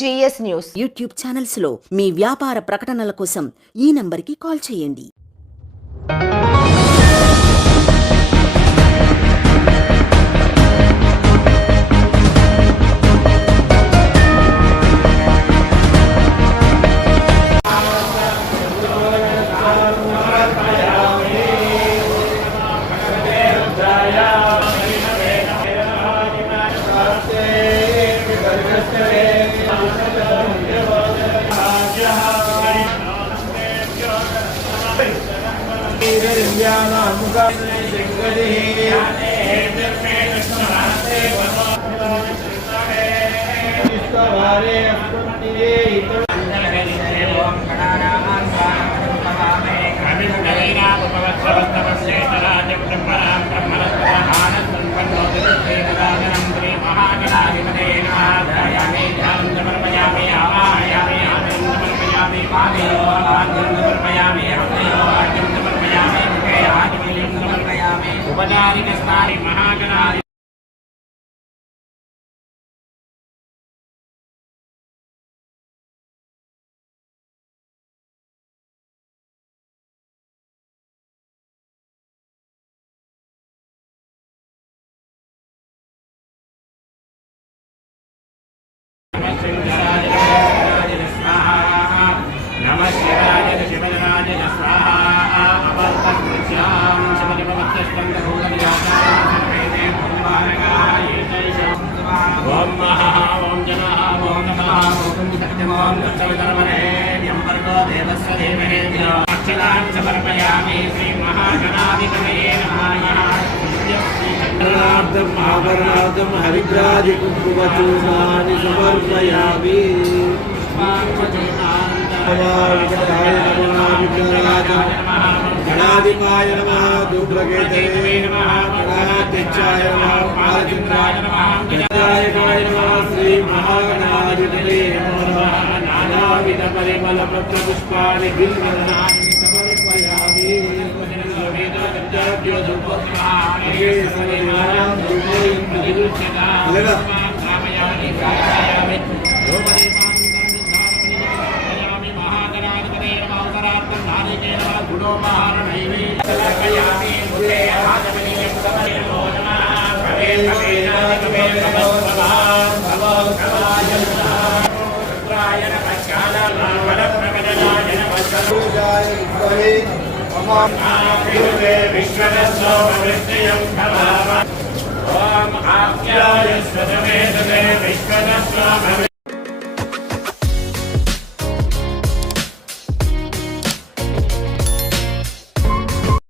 GS news. YouTube ఛానల్స్లో మీ వ్యాపార ప్రకటనల కోసం ఈ నంబర్కి కాల్ చేయండి. वीरविद्यानामुखं समर्पयामि अग्नयो आग्निं समर्पयामि मुखे आग्निलिं समर्पयामि। उपचारिकस्थानि मा శివాయ శివరాజ స్వాహ అవర్తృశ్యాం ఓం మహా ఓం జన ఓం నమః ఓం సత్యం ఓం సత్యవిధర్మణేయం వర్గో దేవస్య దేవహే అక్షరాన్ని సమర్పయామి శ్రీ మహాగణాధిపతయే నమః ఆభరణార్థం ఆభరణార్థం హరిద్రాది కుంకుమచూర్ణాన్ని సమర్పయామి వికటాయ నమః విఘ్నరాజ గణాధిపాయ నమః దుర్గకేతవే నమః గణాధ్యక్షాయ నమః బాలచంద్రాయ నమః గణాయకాయ నమః శ్రీ మహాగణాధిపతే నమః నానావిధ పరిమళ పత్ర పుష్పాణి గిరిగణాన్ని సమర్పయామి లేదా ఓం ఆప్యాయ స్వమే విశ్వదస్వామి